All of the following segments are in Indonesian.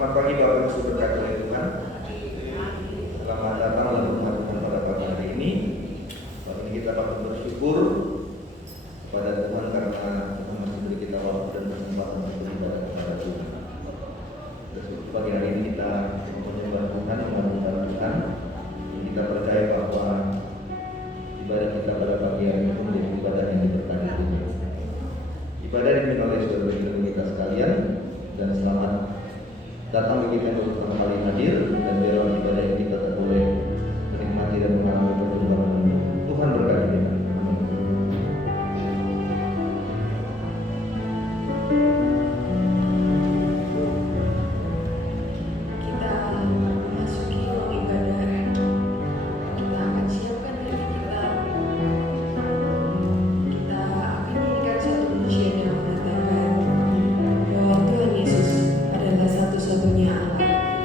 Selamat pagi Bapak Ibu berkati oleh Tuhan. Selamat datang dalam rumah Tuhan pada pagi hari ini. Pagi ini kita patut bersyukur pada Tuhan karena Tuhan masih beri kita waktu dan kesempatan untuk beribadah kepada Tuhan. Bersyukur pagi hari ini kita menyembah Tuhan, mengagungkan Tuhan. Kita percaya bahwa ibadah kita pada pagi hari ini menjadi ibadah yang diberkati Tuhan. Ibadah dipimpin oleh saudara-saudara kita sekalian, dan selamat datang bagi kita yang baru pertama kali hadir, dan biarlah ibadah yang kita boleh menikmati dan mengalami perjumpaan Tuhan berkati kita. Satu-satunya Allah.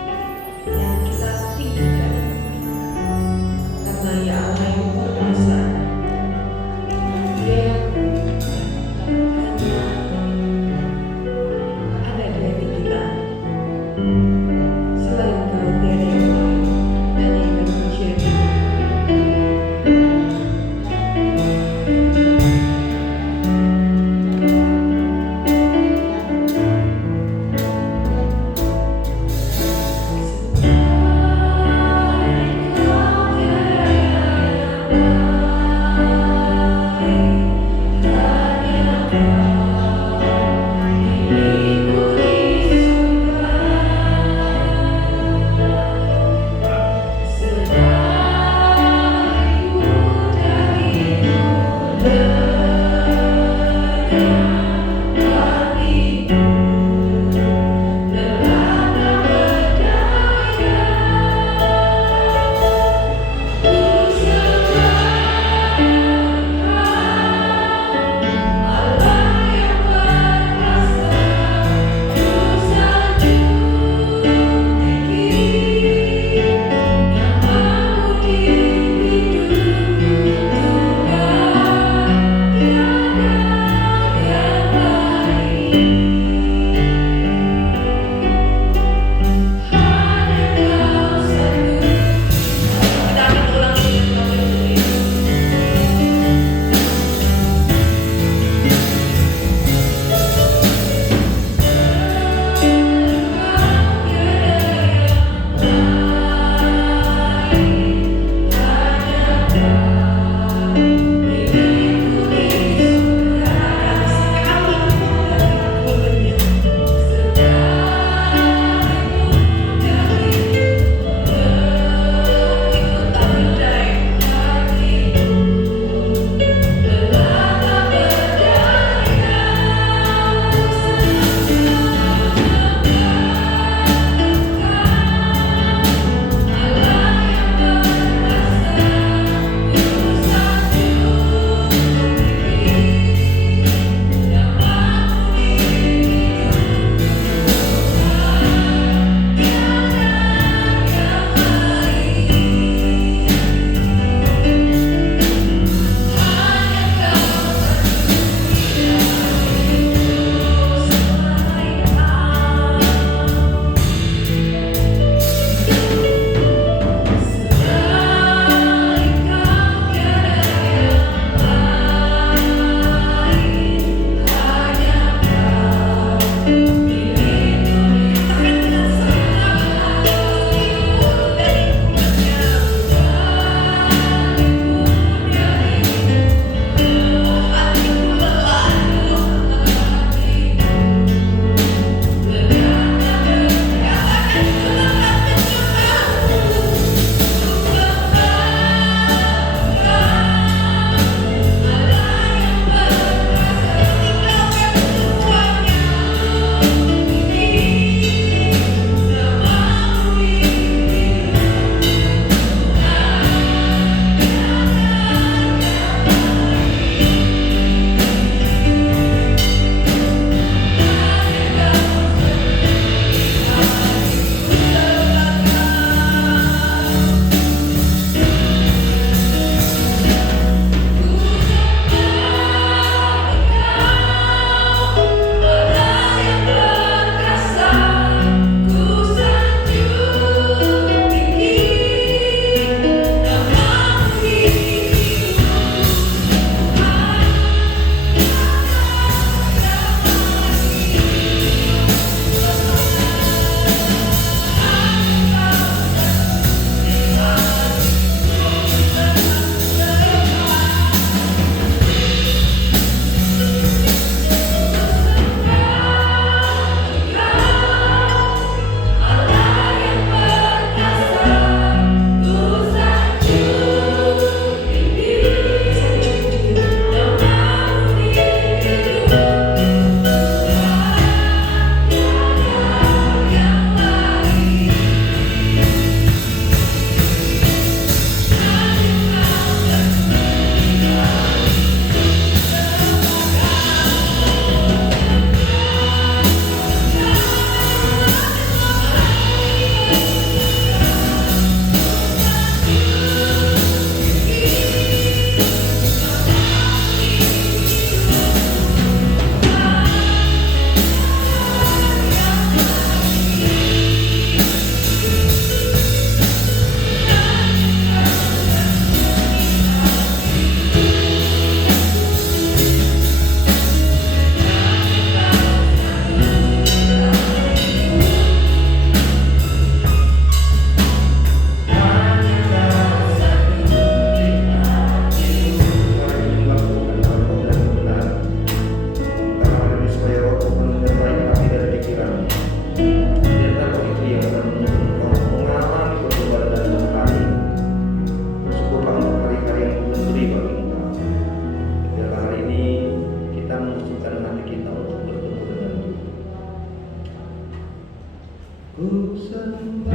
Ku sembah,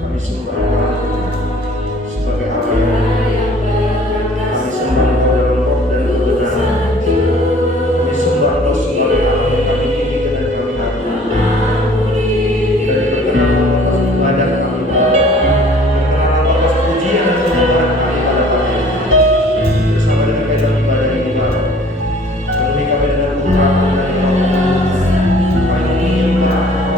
kami sembah Engkau sebagai Allah yang baik. Kami sembah Engkau dalam roh dan kebenaran. Kami sembah Engkau sebagai Allah yang kami tinggikan dan kami agungkan. Dan berkenan atas ibadah kami, berkenan atas pujian dan penyembahan kami pada pagi ini. Bersama dengan dalam ibadah ini, Bapa, penuhi kami dengan urapan dan roh. Kami menyembah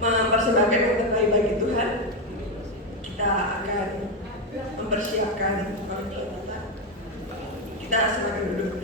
mempersembahkan yang terbaik bagi Tuhan, kita akan mempersiapkan orang kita. Kita silakan duduk.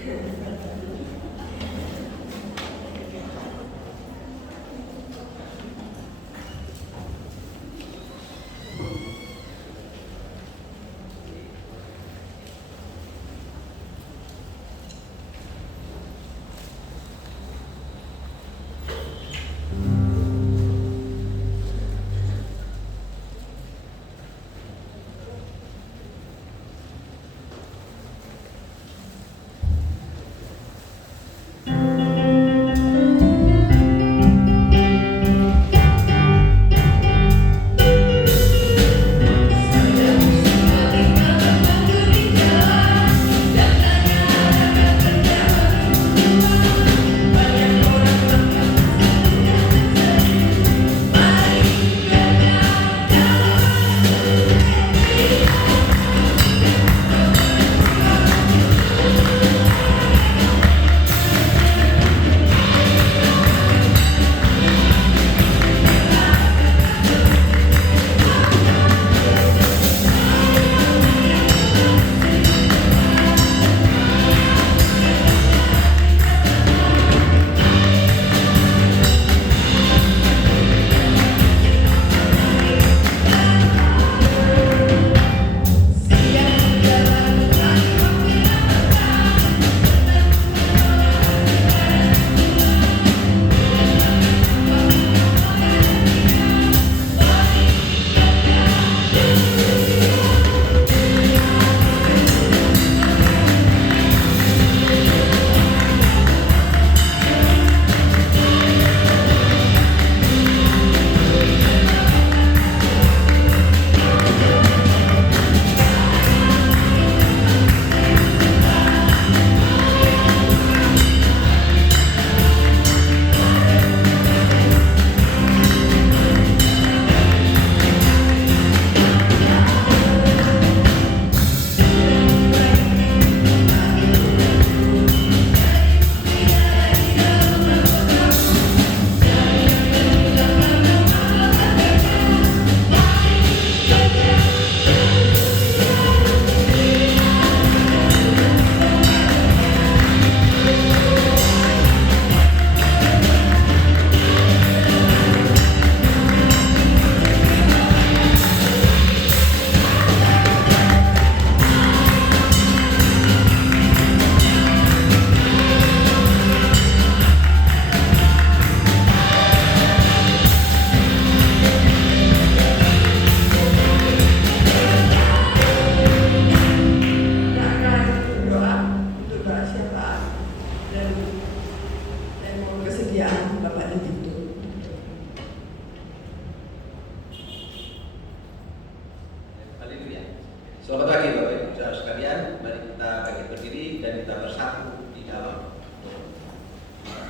Selamat pagi Bapak Ibu Saudara sekalian, mari kita bangkit berdiri dan kita bersatu di dalam doa.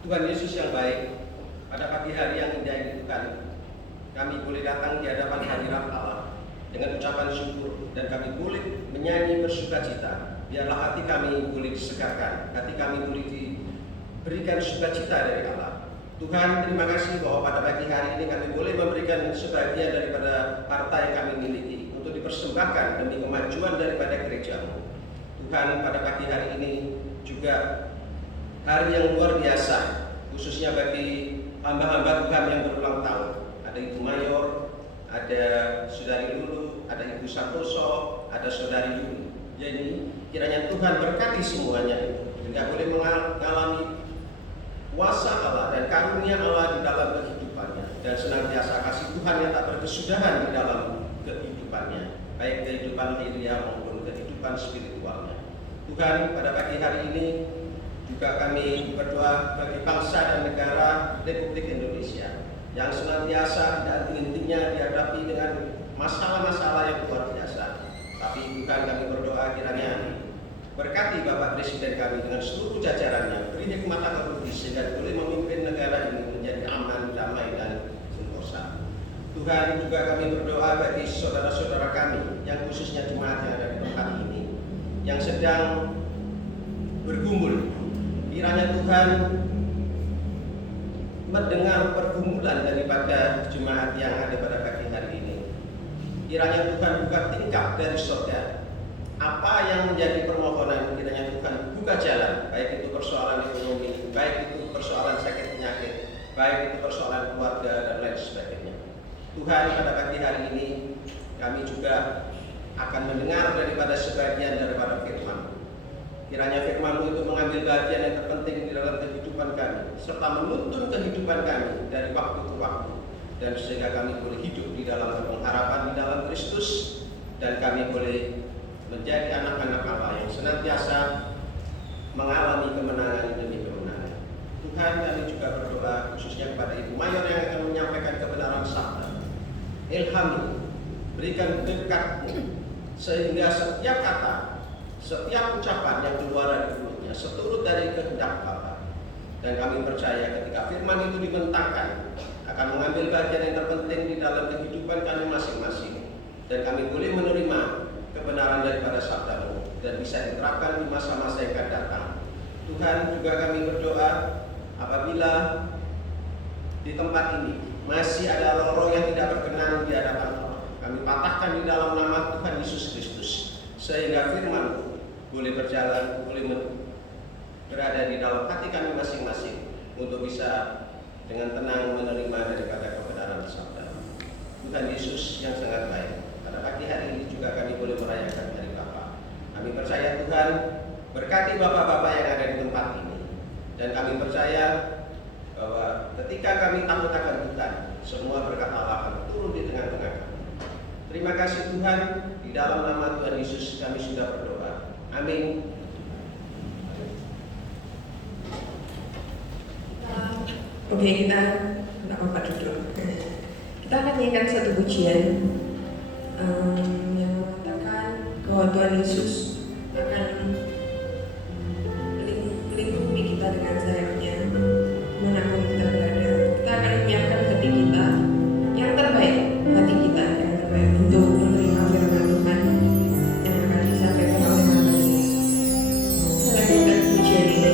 Tuhan Yesus yang baik, pada pagi hari yang indah ini Tuhan, kami boleh datang di hadapan hadirat Allah dengan ucapan syukur dan kami boleh menyanyi bersukacita. Biarlah hati kami boleh disegarkan, hati kami boleh diberikan sukacita dari Allah. Tuhan, terima kasih bahwa pada pagi hari ini kami boleh memberikan sebagian daripada harta yang kami miliki untuk dipersembahkan demi kemajuan daripada gereja-Mu. Tuhan, pada pagi hari ini juga hari yang luar biasa, khususnya bagi hamba-hamba Tuhan yang berulang tahun. Ada Ibu Mayor, ada Saudari Lulu, ada Ibu Santoso, ada Saudari Yuni. Jadi kiranya Tuhan berkati semuanya, sehingga boleh mengalami kuasa Allah dan karunia Allah di dalam kehidupannya, dan senantiasa kasih Tuhan yang tak berkesudahan di dalam kehidupannya, baik kehidupan lahiriah maupun kehidupan spiritualnya. Tuhan, pada pagi hari ini juga kami berdoa bagi bangsa dan negara Republik Indonesia yang senantiasa tidak henti-hentinya dihadapi dengan masalah-masalah yang luar biasa. Tapi Tuhan, kami berdoa kiranya berkati Bapak Presiden kami dengan seluruh jajarannya, beri hikmat akal budi sehingga boleh memimpin negara ini menjadi aman, damai, dan sentosa. Tuhan, juga kami berdoa bagi saudara-saudara kami yang khususnya jemaat yang ada di tempat ini yang sedang bergumul. Kiranya Tuhan mendengar pergumulan daripada jemaat yang ada pada pagi hari ini. Kiranya Tuhan buka tingkap dari surga. Apa yang menjadi permohonan, kiranya Tuhan buka jalan, baik itu persoalan ekonomi, baik itu persoalan sakit penyakit, baik itu persoalan keluarga dan lain sebagainya. Tuhan, pada pagi hari ini kami juga akan mendengar daripada sebagian daripada firman. Kiranya firman-Mu itu mengambil bagian yang terpenting di dalam kehidupan kami, serta menuntun kehidupan kami dari waktu ke waktu, dan sehingga kami boleh hidup di dalam pengharapan di dalam Kristus, dan kami boleh menjadi anak-anak Allah yang senantiasa mengalami kemenangan demi kemenangan. Tuhan, kami juga berdoa khususnya kepada Ibu Mayor yang akan menyampaikan kebenaran sabda. Ilhami, berikan dekat-Mu, sehingga setiap kata, setiap ucapan yang keluar dari mulutnya seturut dari kehendak Bapa. Dan kami percaya ketika firman itu dibentangkan akan mengambil bagian yang terpenting di dalam kehidupan kami masing-masing, dan kami boleh menerima kebenaran daripada sabda-Mu dan bisa diterapkan di masa-masa yang akan datang. Tuhan, juga kami berdoa apabila di tempat ini masih ada roh-roh yang tidak berkenan di hadapan Allah, kami patahkan di dalam nama Tuhan Yesus Kristus, sehingga firman boleh berjalan, boleh berada di dalam hati kami masing-masing untuk bisa dengan tenang menerima daripada kebenaran sabda. Tuhan Yesus yang sangat baik, pada pagi hari ini juga kami boleh merayakan Hari Bapa. Kami percaya Tuhan berkati bapak-bapak yang ada di tempat ini, dan kami percaya bahwa ketika kami takut akan Tuhan, semua berkat Allah akan turun di tengah-tengah kami. Terima kasih Tuhan, di dalam nama Tuhan Yesus kami sudah berdoa. Amin. Oke, kita tidak apa-apa duduk. Kita akan nyanyikan satu pujian yang mengatakan bahwa Tuhan Yesus akan melindungi kita dengan sayapnya dimanapun kita berada. Kita akan menyiapkan hati kita yang terbaik, hati kita yang terbaik untuk menerima firman Tuhan yang akan disampaikan oleh Bapak. Kita nyanyikan pujian ini.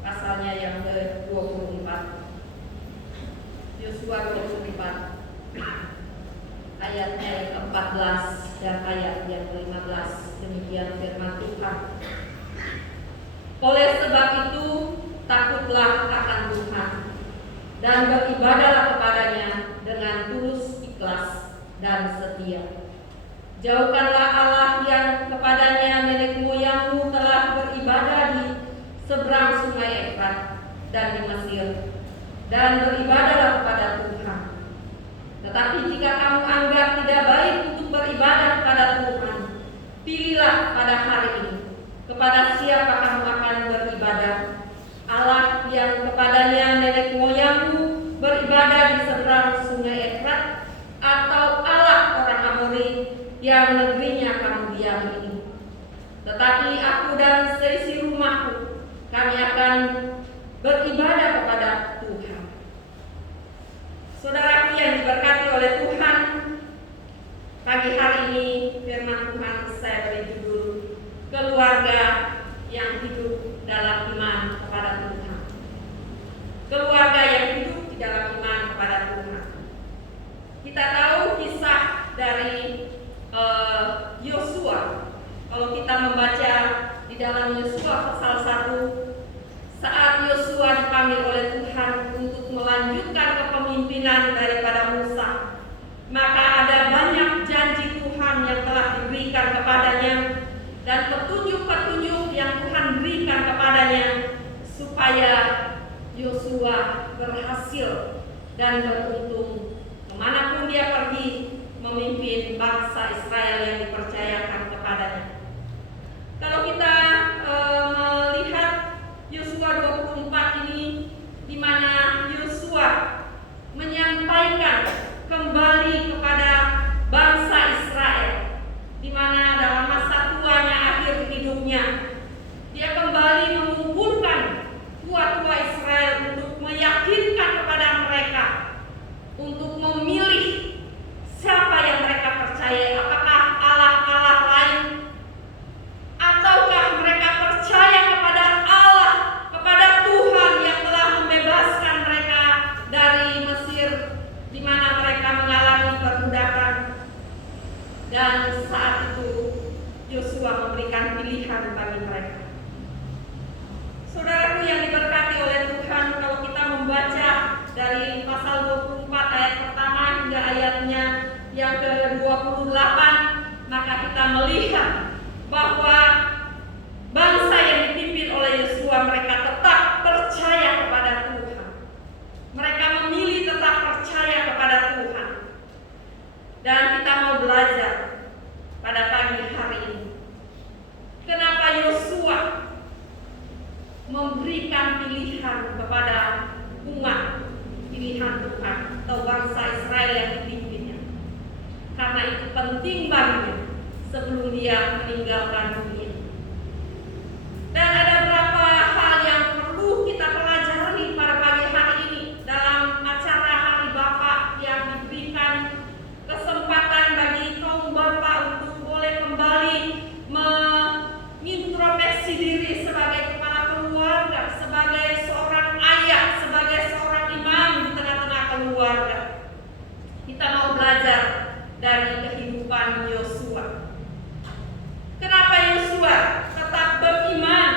pasalnya yang ke-24. Yosua 24 ayatnya yang ke-14 dan ayat yang ke-15. Demikian firman Tuhan. Oleh sebab itu takutlah akan Tuhan dan beribadahlah kepadanya dengan tulus, ikhlas, dan setia. Jauhkanlah Allah yang kepadanya nenek moyangmu telah beribadah di seberang sungai Efrat dan di Mesir, dan beribadahlah kepada Tuhan. Tetapi jika kamu anggap tidak baik untuk beribadah kepada Tuhan, pilihlah pada hari ini kepada siapa kamu akan beribadah. Allah yang kepadanya nenek moyangmu beribadah di seberang sungai Efrat, atau Allah orang Amori yang negerinya kamu diam ini. Tetapi aku dan seisi rumahku, kami akan beribadah kepada Tuhan. Saudaraku yang diberkati oleh Tuhan, pagi hari ini firman Tuhan saya beri judul keluarga yang hidup dalam iman kepada Tuhan. Keluarga yang hidup di dalam iman kepada Tuhan. Kita tahu kisah dari Yosua. Kalau kita membaca di dalam Yosua pasal 1, saat Yosua dipanggil oleh Tuhan untuk melanjutkan kepemimpinan daripada Musa, maka ada banyak janji Tuhan yang telah diberikan kepadanya dan petunjuk-petunjuk yang Tuhan berikan kepadanya supaya Yosua berhasil dan beruntung kemanapun dia pergi memimpin bangsa Israel yang dipercayakan kepadanya. Kalau kita melihat Yosua 24 ini, di mana Yosua menyampaikan kembali kepada bangsa Israel, di mana dalam masa tuanya akhir hidupnya, dia kembali mengumpulkan tua-tua Israel untuk meyakinkan kepada mereka untuk memilih siapa yang mereka percaya, apakah Allah-Allah lain ataukah mereka percaya kepada Allah, kepada Tuhan yang telah membebaskan mereka dari Mesir, di mana mereka mengalami perbudakan. Dan saat itu Yosua memberikan pilihan bagi mereka. Saudaraku yang diberkati oleh Tuhan, kalau kita membaca dari pasal 24 ayat pertama hingga ayatnya yang ke-28, maka kita melihat bahwa bangsa yang dipimpin oleh Yosua mereka tetap percaya kepada Tuhan. Mereka memilih tetap percaya kepada Tuhan. Dan kita mau belajar pada pagi hari ini, kenapa Yosua memberikan pilihan kepada umat, pilihan Tuhan atau bangsa Israel yang dipimpinnya. Karena itu penting baginya sebelum dia meninggalkan dunia. Dan ada beberapa hal yang perlu kita pelajari pada pagi hari ini dalam acara Hari Bapa yang diberikan kesempatan bagi kaum bapa untuk boleh kembali mengintrospeksi diri sebagai kepala keluarga, sebagai seorang ayah, sebagai seorang imam di tengah-tengah keluarga. Kita mau belajar dari kehidupan Yosua. Kenapa Yosua tetap beriman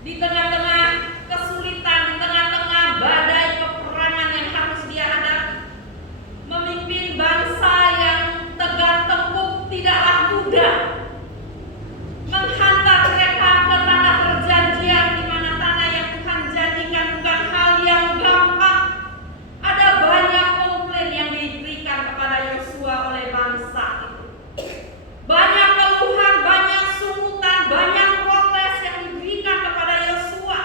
di tengah-tengah kesulitan, di tengah-tengah badai peperangan yang harus dia hadapi? Memimpin bangsa yang tegar tengkuk tidaklah mudah. Menghantar mereka ke tanah perjanjian, di mana tanah yang Tuhan janjikan bukan hal yang gampang. Ada banyak komplain yang diberikan kepada Yosua oleh bangsa itu. Banyak keluhan, banyak sungutan, banyak protes yang diberikan kepada Yosua.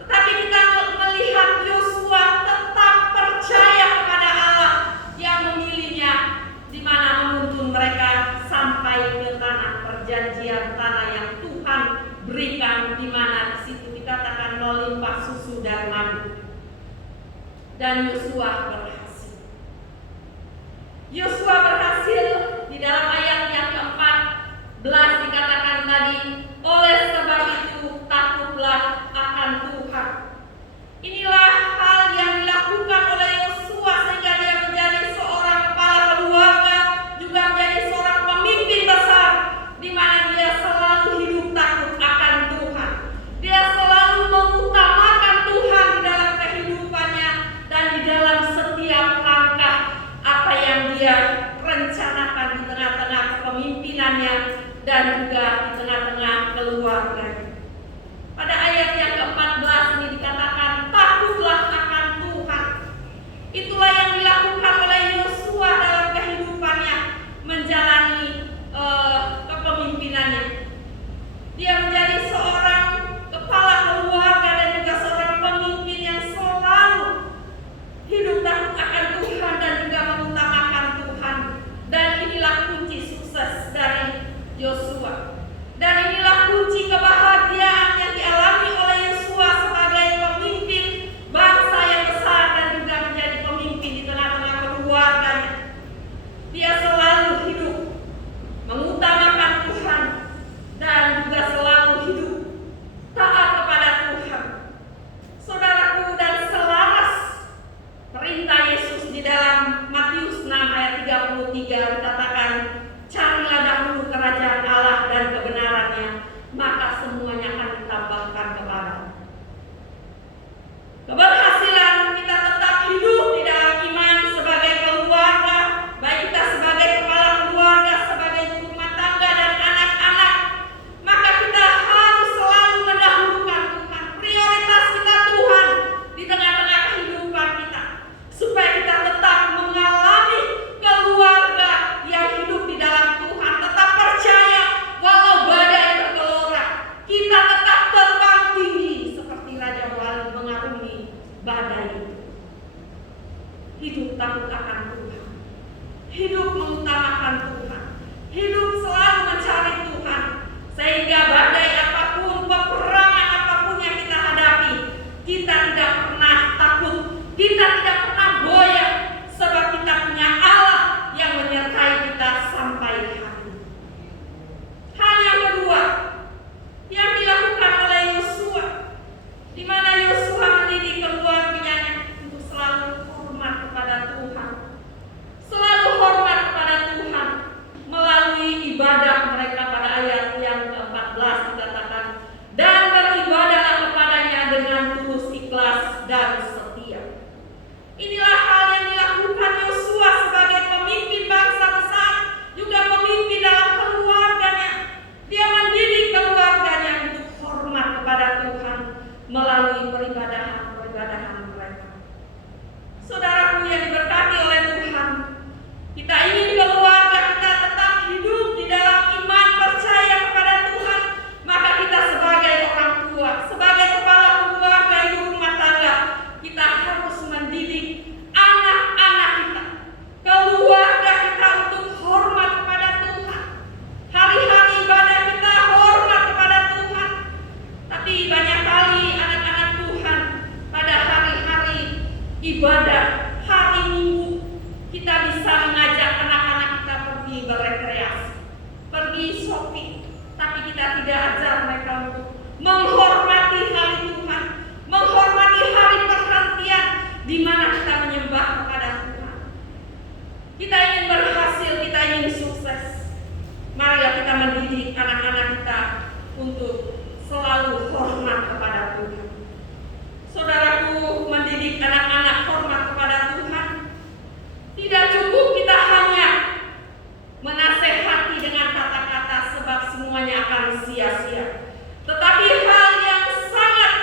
Tetapi kita melihat Yosua tetap percaya kepada Allah yang memilihnya, di mana menuntun mereka sampai ke tanah perjanjian, tanah yang Tuhan berikan, di mana di situ dikatakan melimpah susu dan madu. Dan Yosua berhasil. Yosua berhasil di dalam ayat yang ke-14 dikatakan tadi, oleh sebab itu dan juga di tengah-tengah keluarga. Pada ayat yang ke-14 ini dikatakan, takutlah akan Tuhan. Itulah yang dilakukan oleh Yosua dalam kehidupannya menjalani kepemimpinannya. Dia menjadi seorang kepala keluarga dan juga seorang pemimpin yang selalu hidup takut akan Tuhan dan juga mengutamakan Tuhan. Dan inilah kunci sukses dari Yosua. Dan inilah kunci kebahagiaan yang dialami oleh Yosua sebagai pemimpin bangsa yang besar dan juga menjadi pemimpin di tengah-tengah keluarganya. Dia selalu hidup mengutamakan Tuhan dan juga selalu hidup taat kepada Tuhan. Saudaraku, dan selaras perintah Yesus di dalam Matius 6 ayat 33 dikatakan, carilah dahulu kerajaan Allah dan kebenarannya, maka semuanya akan ditambahkan kepadamu. Keberhasilan kita tetap hidup di dalam iman sebagai keluarga, baik kita sebagai kepala keluarga, sebagai ibu rumah tangga dan anak-anak, maka kita harus selalu mendahulukan Tuhan. Prioritas kita Tuhan di tengah-tengah kehidupan kita, supaya kita tetap mengalami keluarga yang hidup di dalam Tuhan, tetap percaya walau badai bergelora, kita tetap terbang tinggi seperti Raja Wali mengarungi badai itu. Hidup takut akan Tuhan, hidup mengutamakan Tuhan, hidup selalu mencari Tuhan, sehingga badai apapun, peperangan apapun yang kita hadapi, kita tidak pernah takut, kita tidak pernah goyah, sebab kita punya Allah yang menyertai kita sampai hari. Hal yang kedua yang dilakukan oleh Yosua, di mana Yosua mendidik keluarganya untuk selalu hormat kepada Tuhan, selalu hormat kepada Tuhan melalui ibadah mereka. Pada ayat yang ke-14 dikatakan, dan beribadahlah kepadanya dengan tulus ikhlas dan setia. Inilah hal yang dilakukan Yosua sebagai pemimpin bangsa besar, juga pemimpin dalam keluarganya. Dia mendidik keluarganya untuk hormat kepada Tuhan melalui peribadahan mereka. Saudaraku yang diberkati oleh Tuhan, kita ingin keluarga kita tetap hidup di dalam iman, percaya kepada Tuhan, maka kita sebagai orang tua, sebagai kepala keluarga, ibu rumah tangga, kita harus mendidik anak-anak kita, keluarga kita untuk hormat kepada Tuhan. Hari-hari ibadah kita hormat kepada Tuhan. Tapi banyak kali anak-anak Tuhan pada hari-hari ibadah, hari Minggu, kita bisa mengajak anak-anak kita pergi berekreasi, pergi shopping, tapi kita tidak ajar mereka untuk menghormati hari Tuhan, menghormati hari perhentian di mana kita menyembah kepada Tuhan. Kita ingin berhasil, kita ingin sukses. Marilah kita mendidik anak-anak kita untuk selalu hormat kepada Tuhan. Saudaraku, mendidik anak-anak hormat kepada Tuhan tidak cukup kita hanya menasehati dengan kata-kata, sebab semuanya akan sia-sia. Tetapi hal yang sangat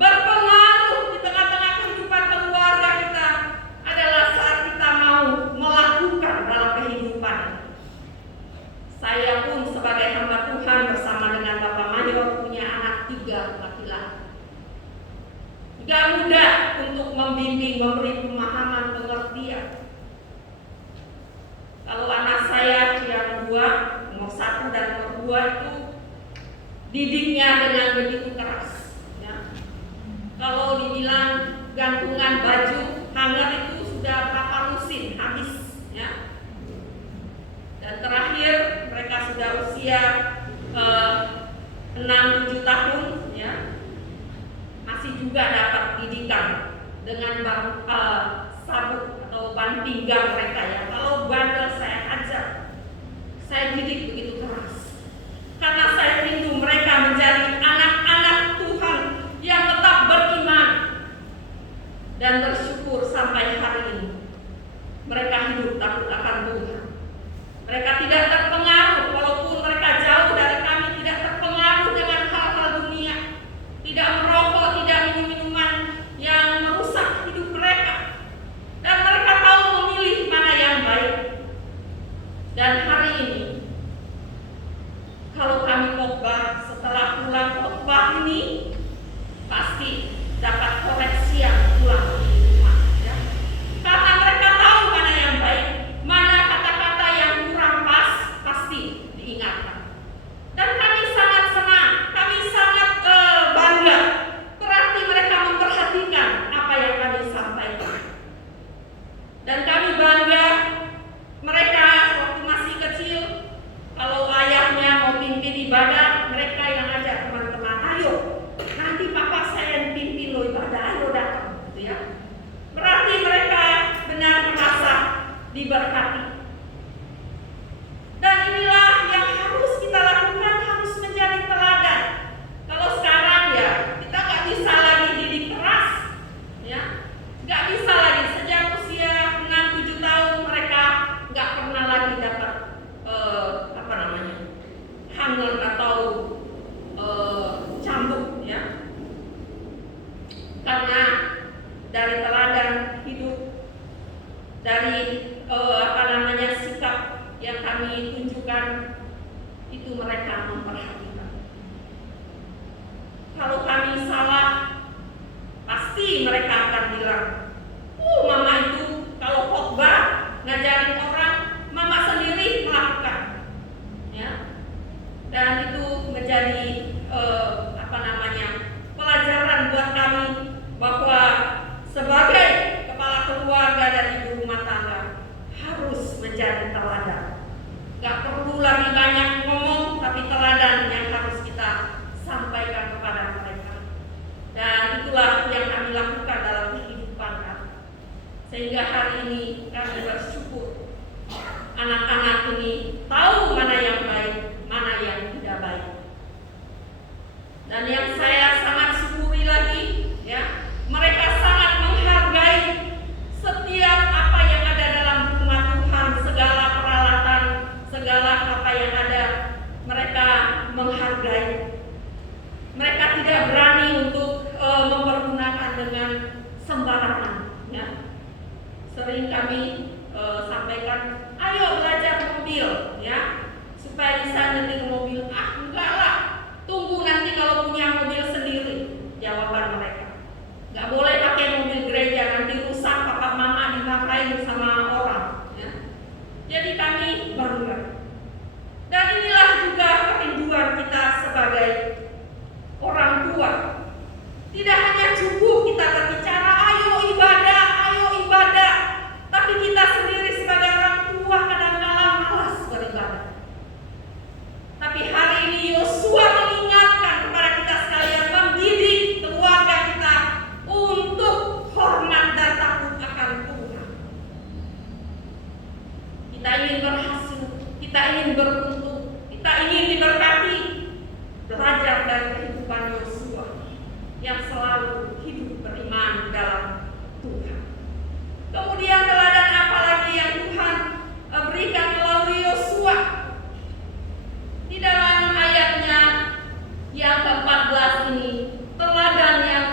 berpengaruh di tengah-tengah kehidupan keluarga kita adalah saat kita mau melakukan dalam kehidupan. Saya pun sebagai hamba Tuhan bersama dengan Bapak Mayor punya anak 3 laki-laki. Gak mudah untuk membimbing, memberi pemahaman, pengertian. Kalau anak saya yang 2, nomor 1 dan nomor 2 itu didiknya dengan begitu keras. Ya. Kalau dibilang gantungan baju hanger itu sudah berapa lusin habis. Ya. Dan terakhir mereka sudah usia 6-7 tahun, ya, masih juga dapat didikan dengan sabuk atau ban pinggang mereka, ya. Kalau bandel saya ajar, saya didik begitu keras, karena saya rindu mereka menjadi anak-anak Tuhan yang tetap beriman dan bersyukur sampai hari ini. Mereka hidup takut akan Tuhan. Mereka tidak terpengaruh walaupun mereka jauh salah ini pasti dapat koreksi yang ulang di rumah, ya. Karena mereka tahu mana yang baik, mana kata-kata yang kurang pas, pasti diingatkan. Dan kami sangat senang, kami sangat bangga. Berarti mereka memperhatikan apa yang kami sampaikan. Dan kami bangga mereka waktu masih kecil, kalau ayahnya mau pimpin ibadah, mereka yang ajak teman-teman, ayo nanti papa saya yang pimpin lo ibadah, ayo datang, gitu ya. Berarti mereka benar merasa diberkati. Dan inilah yang harus kita lakukan, harus menjadi teladan. Kalau sekarang ya kita nggak bisa lagi didik keras, ya, nggak bisa lagi sejak usia dengan 7 tahun mereka nggak pernah lagi dapat hanger atau cambuk, ya. Karena dari teladan hidup, dari sikap yang kami tunjukkan, itu mereka memperhatikan. Kalau kami salah, pasti mereka akan bilang, mama itu kalau khotbah ngajarin orang, mama sendiri melakukan, ya. Dan itu menjadi pelajaran buat kami bahwa sebagai kepala keluarga dan ibu rumah tangga harus menjadi teladan. Gak perlu lagi banyak ngomong, tapi teladan yang harus kita sampaikan kepada mereka. Dan itulah yang kami lakukan dalam kehidupan kami. Sehingga hari ini kami bersyukur anak-anak ini tahu mana yang baik, mana yang tidak baik. Dan yang saya sangat syukuri lagi, ya, mereka sangat menghargai setiap apa yang ada dalam rumah Tuhan, segala peralatan, segala apa yang ada, mereka menghargai. Mereka tidak berani untuk mempergunakan dengan sembarangan, ya. Sering kami sampaikan, ayo belajar mobil, ya, supaya bisa nyetir mobil. Enggak lah, tunggu nanti kalau punya mobil sendiri. Jawaban mereka, nggak boleh pakai mobil gereja, nanti rusak, papa mama dimarahin sama orang, ya. Jadi kami bangga. Dan inilah juga kerinduan kita sebagai orang tua. Tidak hanya cukup kita berbicara, ayo ibadah, tapi kita sendiri sebagai orang tua kadang-kadang malas beribadah. Tapi hari ini Yosua mengingatkan kepada kita sekalian, mendidik keluarga kita untuk hormat dan takut akan Tuhan. Kita ingin berhasil, kita ingin beruntung, kita ingin diberkati. Belajar dari kehidupan Yosua yang selalu hidup beriman dalam Tuhan. Kemudian teladan apa lagi yang Tuhan berikan melalui Yosua? Di dalam ayatnya yang ke-14 ini, teladan yang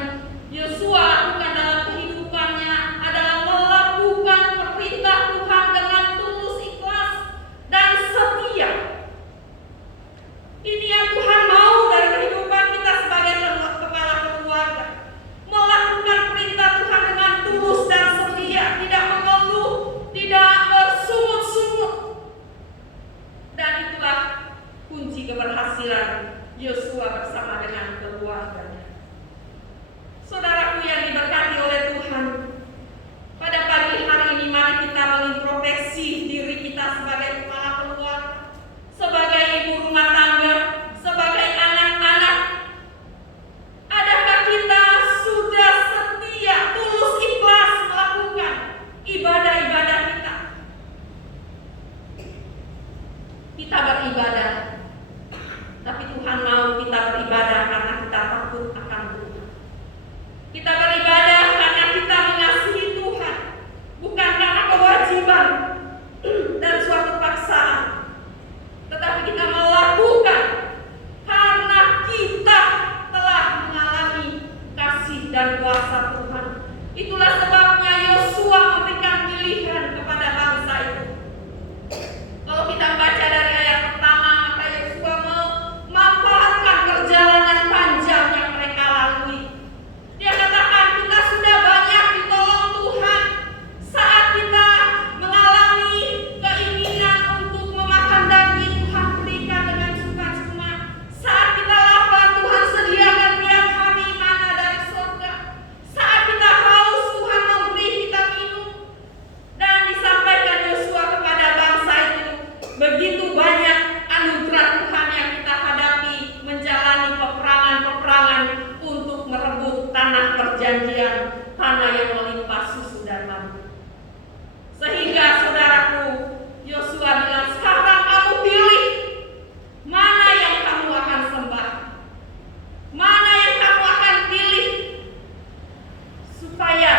Yosua lakukan dalam kehidupannya adalah melakukan perintah Tuhan dengan tulus, ikhlas, dan setia. Ini yang Tuhan mau dari kehidupan kita sebagai kepala keluarga. Melakukan perintah Tuhan dengan tulus dan setia, tidak perjanjian tanah yang melimpah susu dan madu. Sehingga saudaraku, Yosua bilang, sekarang kamu pilih mana yang kamu akan sembah, mana yang kamu akan pilih supaya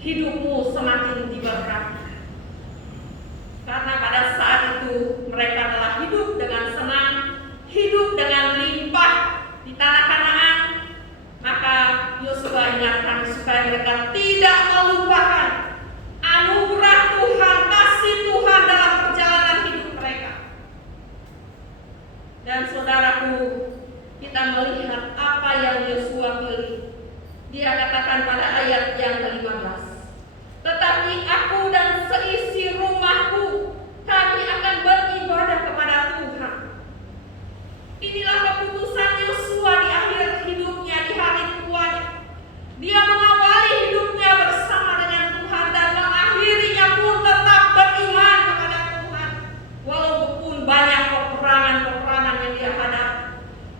hidupmu semakin diberkati. Karena pada saat itu mereka telah hidup dengan senang, hidup dengan limpah di tanah Kanaan. Maka Yosua ingatkan supaya mereka tidak melupakan anugerah Tuhan, kasih Tuhan dalam perjalanan hidup mereka. Dan saudaraku, kita melihat apa yang Yosua pilih. Dia katakan pada ayat yang ke-15, tetapi aku dan seisi rumahku, kami akan beribadah kepada Tuhan. Inilah keputusan Yosua di akhir hidupnya, di hari tuanya. Dia mengawali hidupnya bersama dengan Tuhan dan mengakhirinya pun tetap beriman kepada Tuhan. Walaupun banyak peperangan-peperangan yang dia hadapi,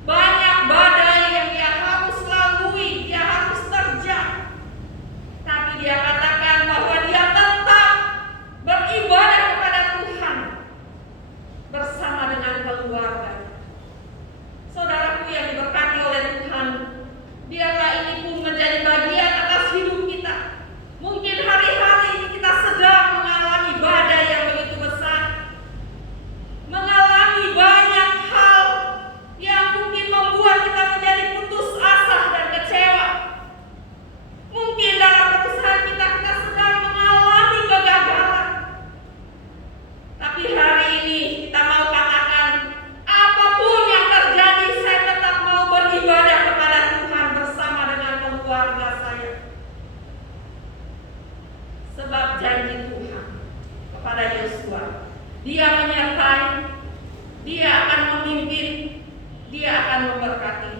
banyak badai yang dia harus lalui, dia harus terjang. Tapi dia katakan bahwa dia tetap beribadah kepada Tuhan bersama dengan keluarga. Saudaraku yang diberkati oleh Tuhan, biarlah ini pun menjadi bagian atas hidup kita. Mungkin hari-hari ini kita sedang mengalami badai yang begitu besar, mengalami banyak hal yang mungkin membuat kita menjadi putus asa dan kecewa. Mungkin dalam perusahaan kita sedang mengalami kegagalan. Tapi hari ini kita mau katakan, apapun yang terjadi, saya tetap mau beribadah kepada Tuhan bersama dengan keluarga saya. Sebab janji Tuhan kepada Yosua, dia menyertai, dia akan memimpin, dia akan memberkati.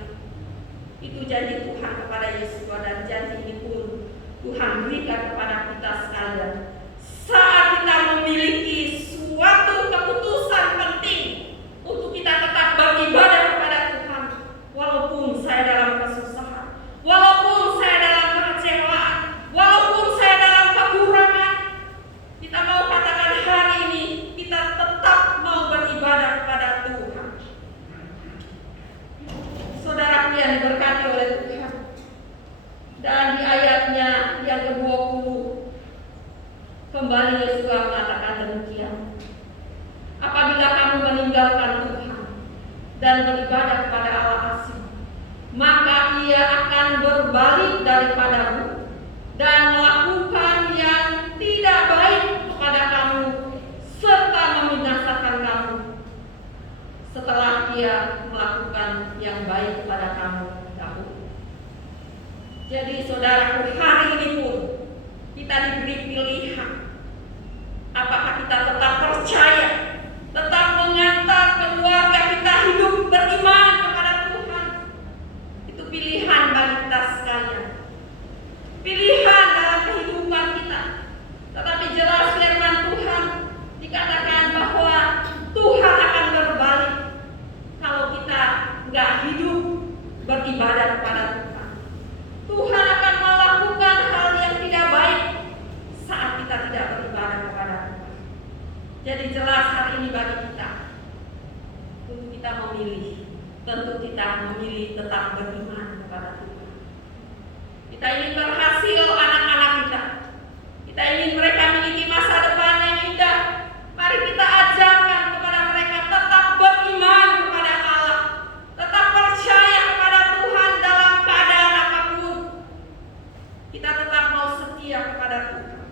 Itu janji Tuhan kepada Yosua, dan janji ini pun Tuhan berikan kepada kita sekalian. Saat kita memiliki suatu keputusan penting untuk kita tetap beribadah kepada Tuhan, walaupun saya dalam kesusahan, walaupun saya dalam kekecewaan, walaupun saya dalam kekurangan, kita mau katakan hari ini kita tetap mau beribadah kepada Tuhan. Saudaraku yang diberkati oleh Tuhan, dan di ayatnya yang ke-20 kembali Yosua mengatakan demikian, apabila kamu meninggalkan Tuhan dan beribadah kepada Allah asing, maka Ia akan berbalik daripadamu dan melakukan yang tidak baik kepada kamu serta membinasakan kamu setelah Ia melakukan yang baik kepada kamu dahulu. Jadi saudaraku, hari ini pun kita diberi pilihan. Apakah kita tetap percaya, tetap mengantar keluarga kita hidup beriman kepada Tuhan? Itu pilihan bagi kita sekalian, pilihan dalam kehidupan kita. Tetapi jelas firman Tuhan dikatakan bahwa Tuhan akan berbalik kalau kita nggak hidup beribadah kepada Tuhan. Tuhan akan melakukan hal yang tidak baik saat kita tidak beribadah kepada Tuhan. Jadi jelas hari ini bagi kita, untuk kita memilih, tentu kita memilih tetap beriman kepada Tuhan. Kita ingin berhasil anak-anak kita. Kita ingin mereka memiliki masa depan yang indah. Mari kita ajarkan kepada mereka tetap beriman kepada Allah, tetap percaya kepada Tuhan dalam keadaan apapun. Kita tetap mau setia kepada Tuhan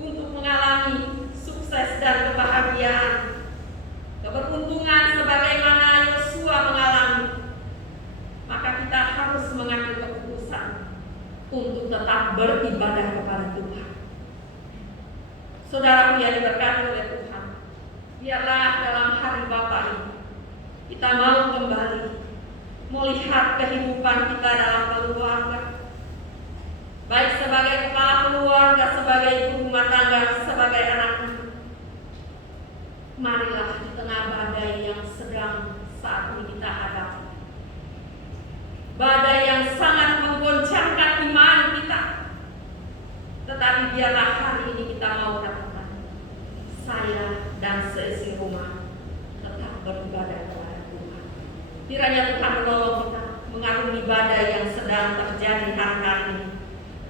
untuk mengalami sukses dan kebahagiaan, keberuntungan sebagaimana Yosua mengalami. Maka kita harus mengambil keputusan untuk tetap beribadah kepada Tuhan. Saudaraku yang diberkati oleh Tuhan, biarlah dalam hari Bapa ini kita mau kembali melihat kehidupan kita dalam keluarga, baik sebagai kepala keluarga, sebagai ibu rumah tangga, sebagai anak ibu. Marilah di tengah badai yang sedang saat ini kita hadapi, badai Kiranya Tuhan menolong kita mengarungi badai yang sedang terjadi hari-hari ini.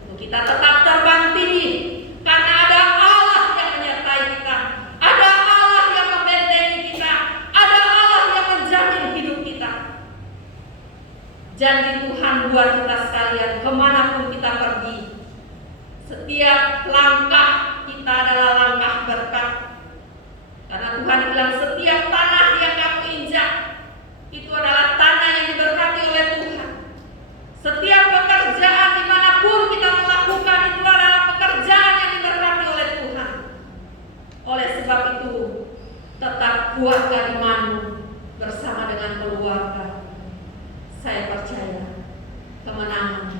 Untuk kita tetap terbang tinggi, karena ada Allah yang menyertai kita, ada Allah yang membentengi kita, ada Allah yang menjamin hidup kita. Janji Tuhan buat kita sekalian, kemanapun kita pergi, setiap langkah kita adalah langkah berkat. Karena Tuhan bilang setiap tanah yang kamu injak itu adalah tanah yang diberkati oleh Tuhan. Setiap pekerjaan dimanapun kita melakukan itu adalah pekerjaan yang diberkati oleh Tuhan. Oleh sebab itu, tetap kuatkan imanmu bersama dengan keluarga. Saya percaya kemenangan,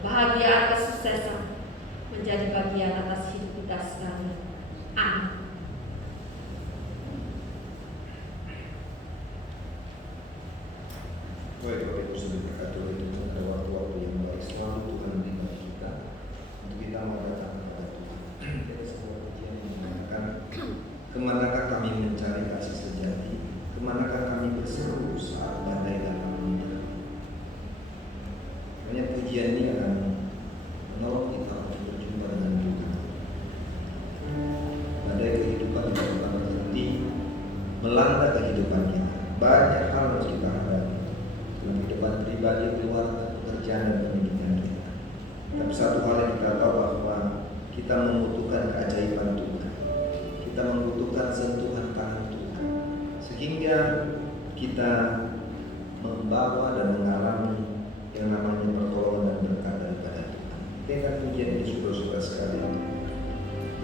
kebahagiaan, kesuksesan menjadi bagian atas hidup kita sekalian. Amin. Baik, Bapak Ibu sudah berkati oleh Tuhan, ada waktu-waktu yang baik selalu Tuhan beri bagi kita untuk kita mau datang kepada Tuhan. Kita sebuah ujian yang mengatakan, kemanakah kami mencari kasih sejati, kemanakah kami berseru saat badai datang menyerang. Banyak pujian ini akan menolong kita untuk berjumpa dengan Tuhan. Badai kehidupan tidak pernah berhenti melanda kehidupan kita. Banyak hal harus kita hadapi dalam kehidupan pribadi, keluarga, pekerjaan, dan pendidikan kita. Tapi satu hal yang kita tahu bahwa kita membutuhkan keajaiban Tuhan. Kita membutuhkan sentuhan tangan Tuhan, sehingga kita membawa dan mengalami yang namanya pertolongan dan berkat daripada Tuhan. Kita pujian ini saudara-saudara sekalian.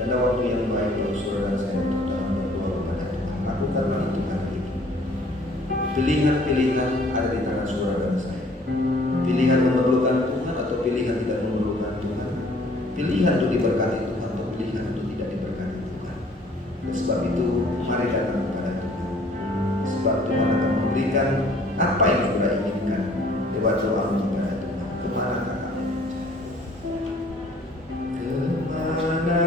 Dan ada waktu yang baik untuk saudara dan saya untuk dalam berdoa kepada Tuhan. Lakukanlah itu hari ini. Pilihan-pilihan ada di tangan saudara dan saya. Pilihan memerlukan Tuhan atau pilihan tidak memerlukan Tuhan. Pilihan untuk diberkati Tuhan atau pilihan untuk tidak diberkati Tuhan. Dan sebab itu mari datang kepada Tuhan. Sebab Tuhan akan memberikan apa yang saudara inginkan lewat doa kepada Tuhan. Kemanakah kami mencari? Kemanakah kami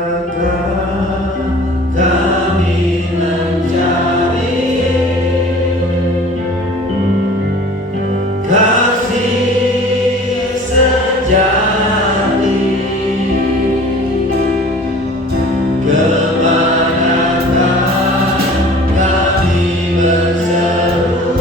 berseru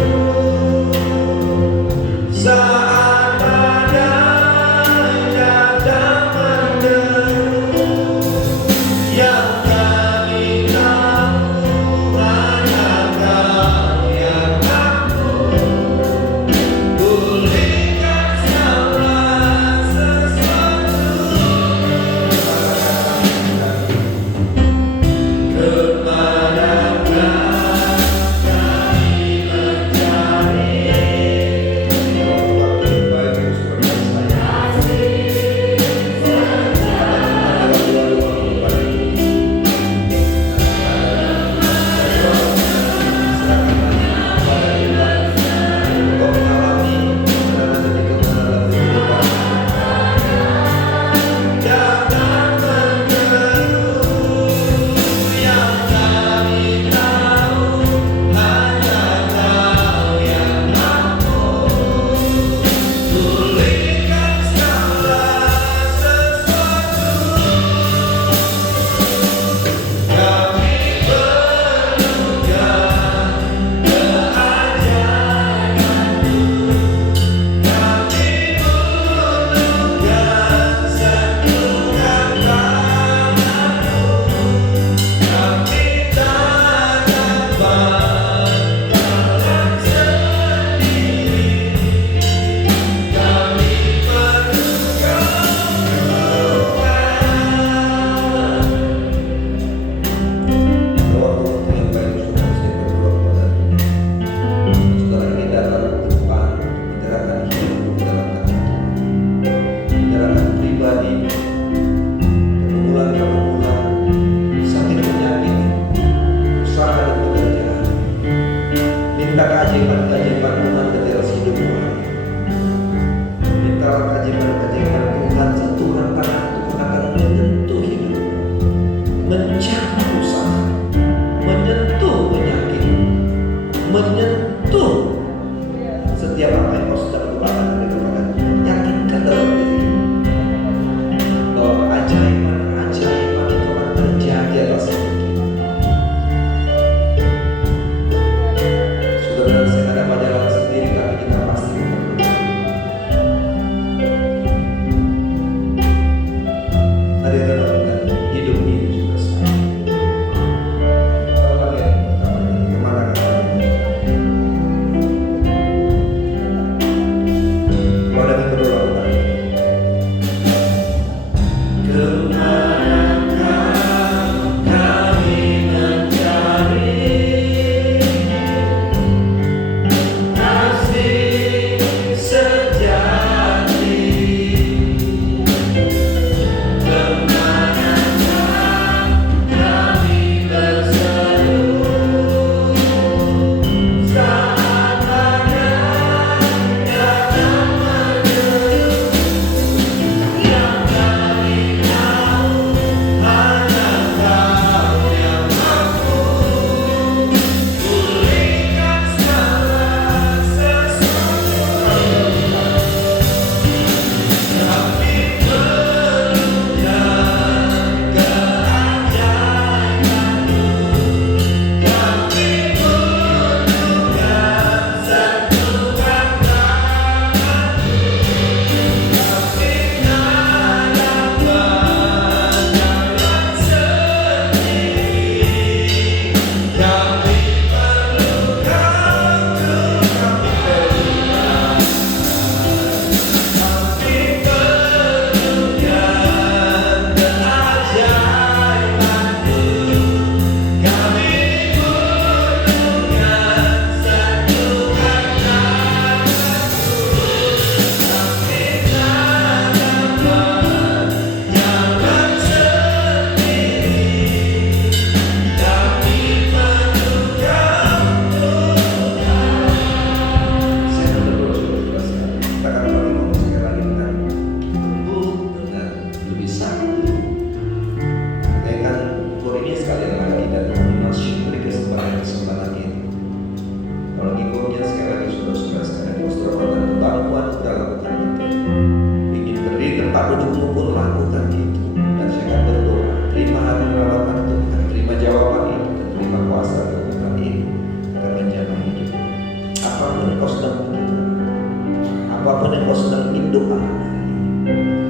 apapun yang kau sedang ingin doakan,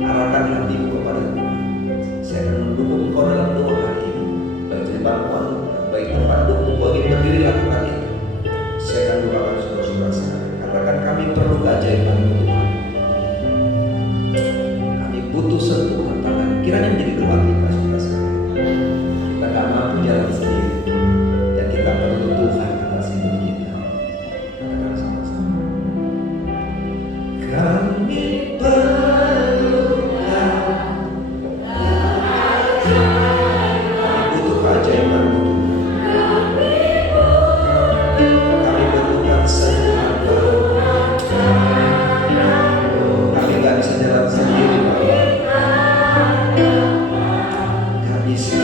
arahkan hatimu kepada Tuhan. Saya akan mendukung kau dalam doa hari ini. Baik terbantuan, baik tempat dukung kau ingin berdiri lakukan itu. Saya akan doakan saudara-saudara sekalian. Katakan, kami perlu keajaiban Tuhan. Kami butuh sentuhan tangan. Kiranya menjadi doa kita, saudara sekalian. Kita gak mampu jalan sendiri, dan kita perlu Tuhan atas hidup kita. Katakan sama-sama. Kami butuh keajaiban Tuhan. Kami butuhkan sentuhan Tuhan. Kami gak bisa jalan sendiri, Bapak. Gak bisa.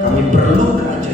Kami perlu keajaiban.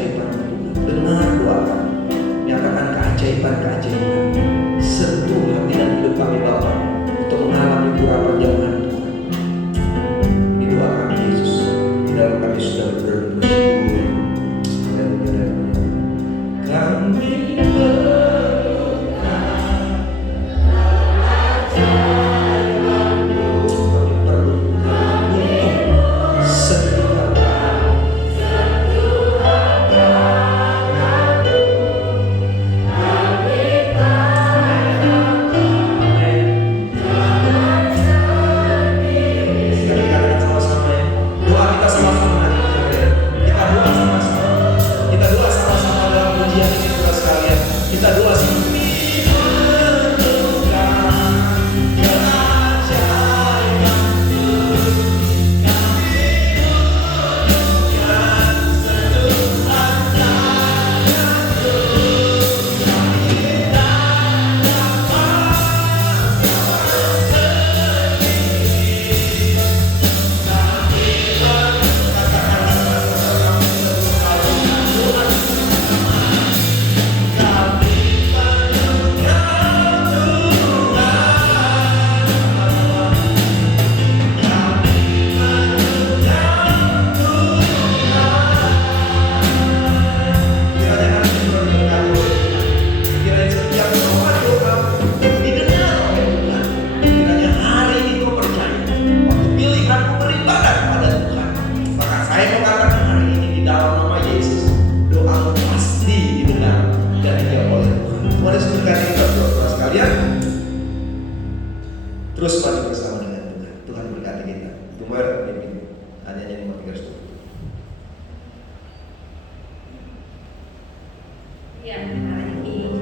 Ya, hari ini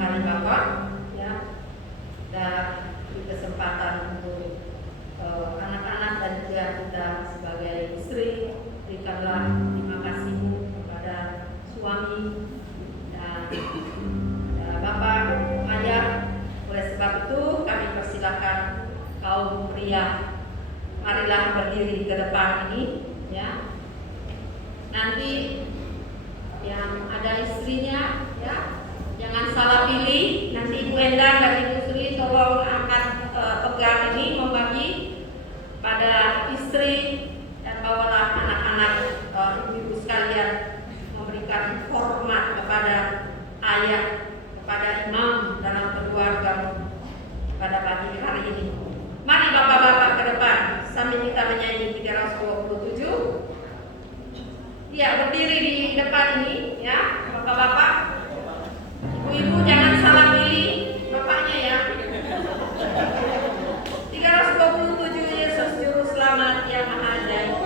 hari Bapak, ya, dan kesempatan untuk anak-anak dan juga kita sebagai istri, berikanlah terima kasihmu kepada suami dan Bapak, ayah. Oleh sebab itu kami persilakan kaum pria, marilah berdiri ke depan ini, ya. Nanti yang ada istrinya, ya, jangan salah pilih. Nanti Ibu Endang dan Ibu Sri tolong angkat pegang ini, membagi pada istri, dan bawalah anak-anak ibu-ibu sekalian memberikan hormat kepada ayah, kepada imam dalam keluarga pada pagi hari ini. Mari bapak-bapak ke depan sambil kita menyanyi 327. Ya, berdiri di depan ini, ya, bapak-bapak, ibu-ibu jangan salah pilih bapaknya, ya. 327 Yesus Juru Selamat yang Maha Ajaib.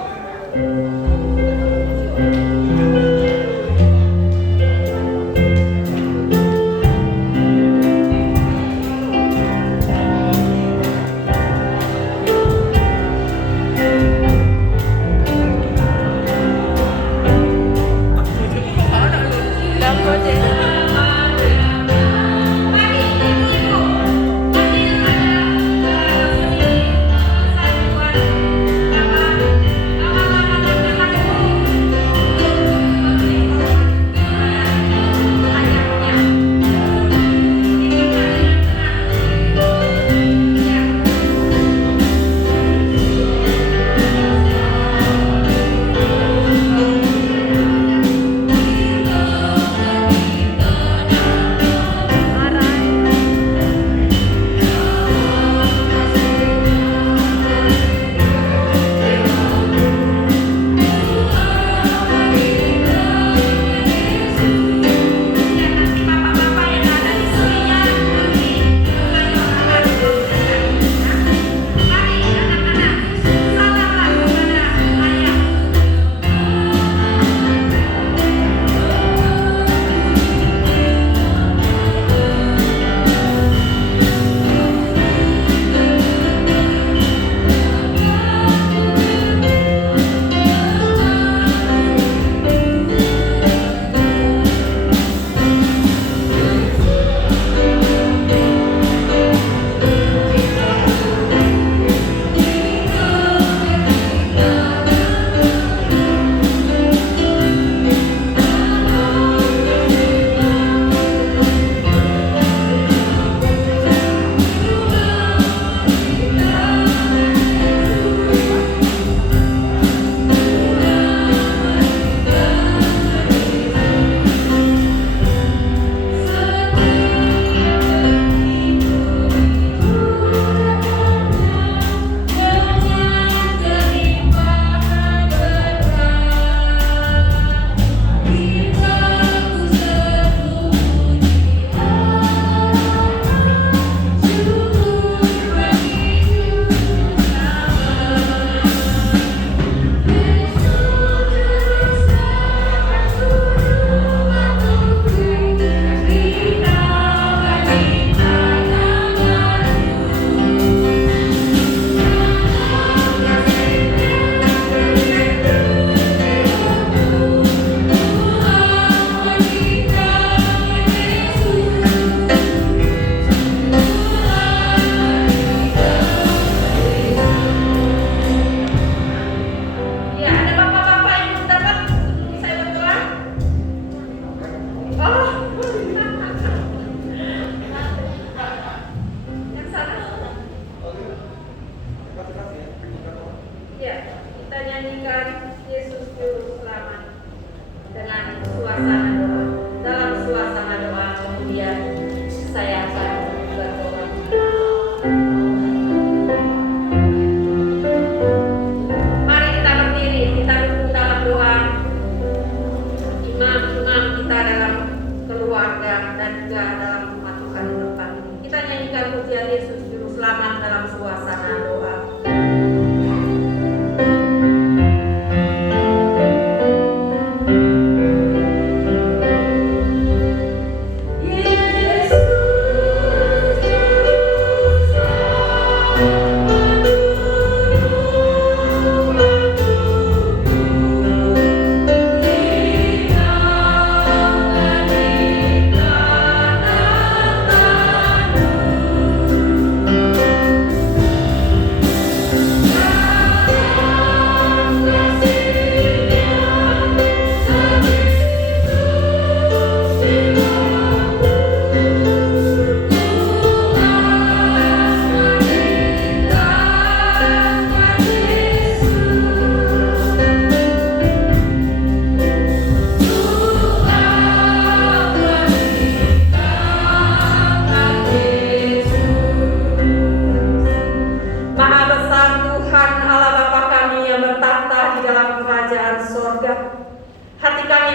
Mari ibu-ibu, berdiri pada kesatuan, Bapak, mama-mama dan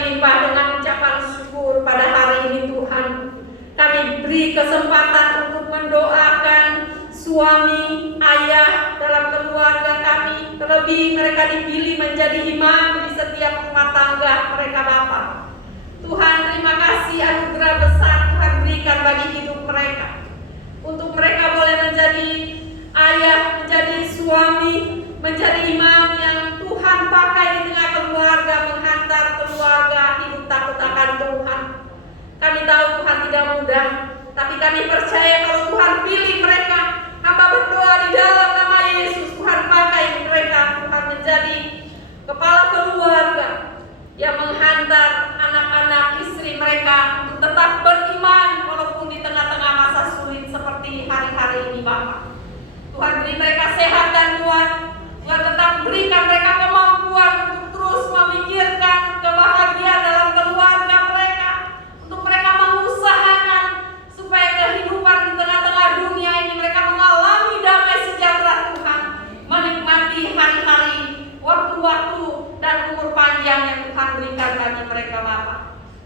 limpah dengan ucapan syukur pada hari ini Tuhan. Kami beri kesempatan untuk mendoakan suami, ayah dalam keluarga kami. Terlebih mereka dipilih menjadi imam di setiap rumah tangga mereka Bapa. Tuhan, terima kasih anugerah besar Tuhan berikan bagi hidup mereka. Untuk mereka boleh menjadi ayah, menjadi suami, menjadi imam yang Tuhan pakai di tengah keluarga, menghantar keluarga hidup takut akan Tuhan. Kami tahu Tuhan tidak mudah, tapi kami percaya kalau Tuhan pilih mereka. Hamba berdoa di dalam nama Yesus, Tuhan pakai mereka, Tuhan menjadi kepala keluarga yang menghantar anak-anak istri mereka untuk tetap beriman walaupun di tengah-tengah masa sulit seperti hari-hari ini Bapak. Tuhan beri mereka sehat dan kuat. Tuhan tetap berikan mereka kemampuan untuk terus memikirkan kebahagiaan dalam keluarga mereka, untuk mereka mengusahakan supaya kehidupan di tengah-tengah dunia ini mereka mengalami damai sejahtera Tuhan, menikmati hari-hari, waktu-waktu dan umur panjang yang Tuhan berikan bagi mereka Bapa.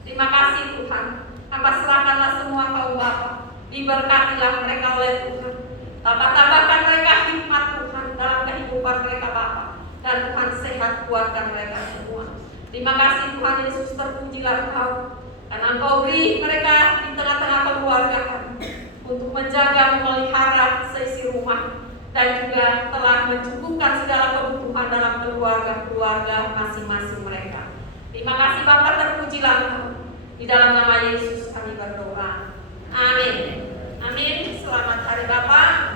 Terima kasih Tuhan. Hamba serahkanlah semua kaum Bapa. Diberkatilah mereka oleh Tuhan. Tambahkan mereka hikmat Tuhan dalam kehidupan mereka Bapa. Dan Tuhan sehat kuatkan mereka semua. Terima kasih Tuhan Yesus, terpujilah Engkau. Karena Engkau beri mereka di tengah-tengah keluarga kami untuk menjaga, memelihara seisi rumah, dan juga telah mencukupkan segala kebutuhan dalam keluarga masing-masing mereka. Terima kasih Bapak, terpujilah Engkau. Di dalam nama Yesus kami berdoa. Amin. Amin. Selamat hari Bapak.